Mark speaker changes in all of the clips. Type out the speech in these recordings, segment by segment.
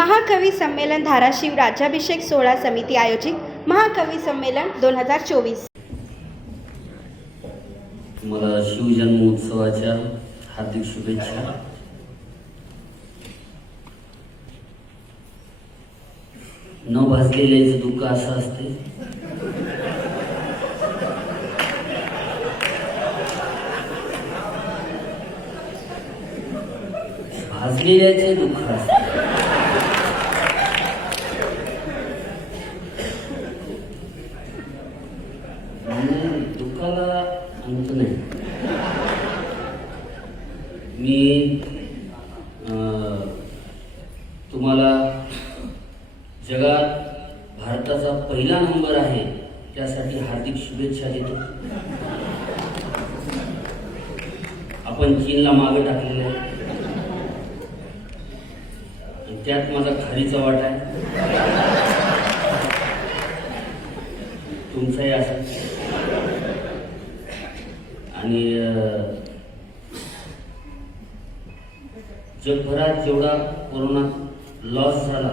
Speaker 1: महाकवी संमेलन धाराशिव राज्याभिषेक सोहळा समिती आयोजित महाकवी संमेलन दोन हजार चोवीस.
Speaker 2: तुम्हाला शिवजन्मोत्सवाच्या हार्दिक शुभेच्छा. न भाजलेल्याचं दुःख असं असते. भाजलेल्याचे दुःख असते. तुम्हाला जगात भारताचा पहिला नंबर आहे त्यासाठी हार्दिक शुभेच्छा देतो. आपण चीनला मागे टाकलेलं आहे. त्यात माझा खारीचा वाटा आहे. तुमचाही असा. आणि जगभरात जेवढा कोरोना लॉस झाला.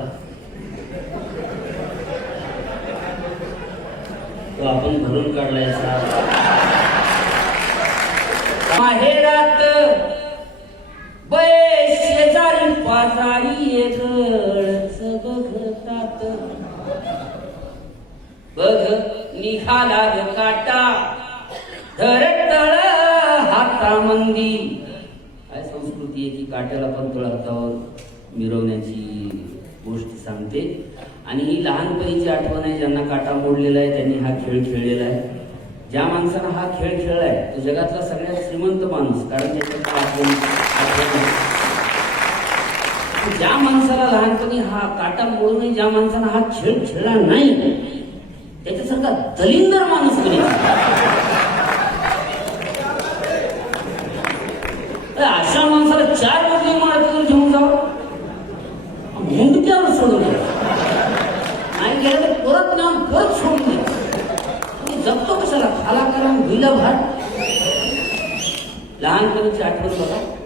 Speaker 2: तो आपण भरून काढलाय माहेरात बये शेजारी पाजारी एकळच बघतात. बघ निघाला ग काटा. धरतळ हातामंदी. काय संस्कृती आहे की काट्याला पण तळहातावर मिरवण्याची गोष्ट सांगते. आणि ही लहानपणीची आठवण आहे ज्यांना काटा मोडलेला आहे त्यांनी हा खेळ खेळलेला आहे. ज्या माणसानं हा खेळ खेळलाय तो जगातला सगळ्यात श्रीमंत माणूस कारण त्याच्यात ज्या माणसाला लहानपणी हा काटा मोडून ज्या माणसानं हा खेळ खेळला नाही त्याच्यासारखा दलिंदर माणूस कधी अशा माणसाला चार सोडून द्या नाही गेलं तर परत ना परत सोडून द्या आणि जगतो कशाला खाला करा भुईला भात लहानपणीची आठवण बघा बघ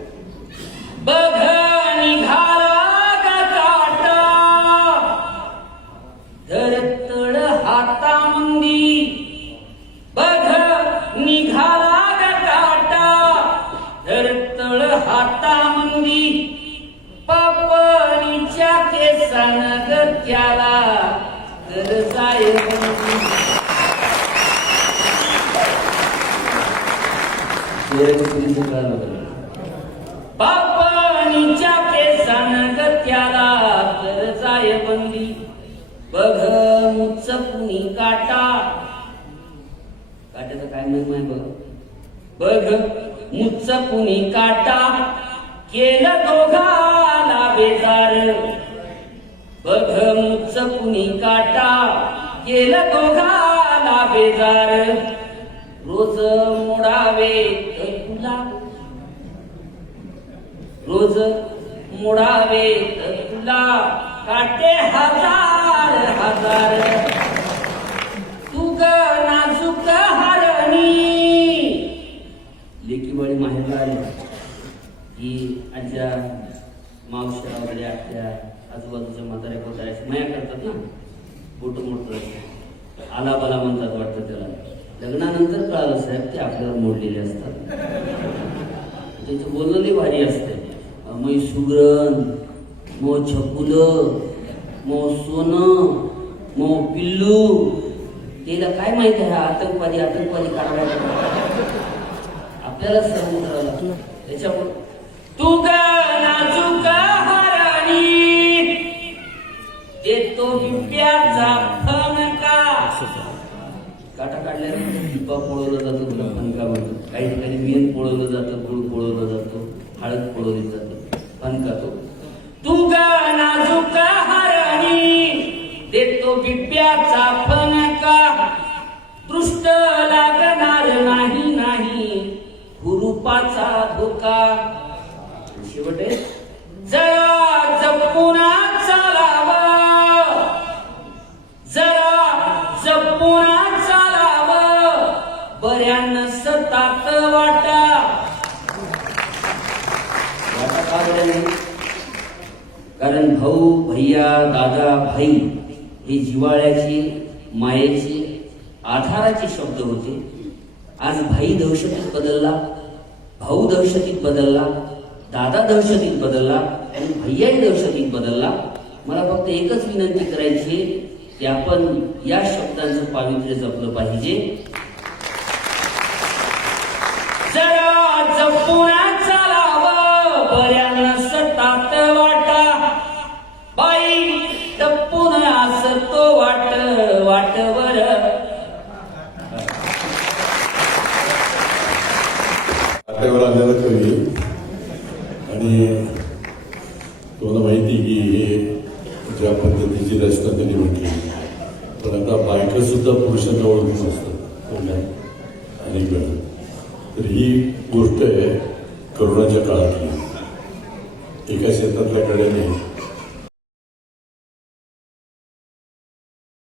Speaker 2: बापानीच्या केसान ग तर जाय बंदी बघ मुच्च कुणी काटा. काट्याचं काय महिमा आहे बघ? बघ मुच्च कुणी काटा. केलं दोघाला बेजार. बघ मुच्च कुणी काटा. केलं दोघाला बेजार. रोज मोडावे तर तुला रोज मोडावे तुला काटे हजार हजार. तू ग नाजूक हरणी. लेकीवाडी माहेरला आली की आजच्या मावश्या वगैरे आत्या आजूबाजूच्या म्हाताऱ्या कोताऱ्या माया करतात ना? मोठं मोठं आला बाला म्हणतात वाटतं त्याला. लग्नानंतर कळालं साहेब ते आपल्याला मोडलेले असतात. त्याचं बोलणं लई भारी असते. मै सुगरण मो छपुल मो सोनं मो पिल्लू त्याला काय माहीत आहे आतंकवादी आतंकवादी काढायला आपल्याला सर्व करावं त्याच्यामुळे तू का नाजूक देतो बिब्याचा काटा काढल्यानंतर पिपा पोळवला जातो तुला फणका म्हणतो काही ठिकाणी मेन पोळवलं जातं गुळ पोळवलं जातो हळद पोळवली जातं फणका तो. तू ग नाजूक हरणी देतो बिब्याचा वाटा वाटा कारण भाऊ भैया दादा भाई हे जिवाळ्याची मायेची आधाराचे शब्द होते. आज भाई दहशतीत बदलला भाऊ दहशतीत बदलला दादा दहशतीत बदलला आणि भैयाही दहशतीत बदलला. मला फक्त एकच विनंती करायची की आपण या शब्दांचं पावित्र्य जपलं पाहिजे. जरा टप्पून असतो वाट वाटवर.
Speaker 3: वाटेवर आलेलं कवी आणि तुम्हाला माहिती की हे ज्या पद्धतीची रचना त्यांनी म्हटली पण आता बायका सुद्धा पुरुषांना ओळखून असतात अनेक वेळा तर ही गोष्ट आहे करोनाच्या काळातली. एका शेतातल्या कड्याने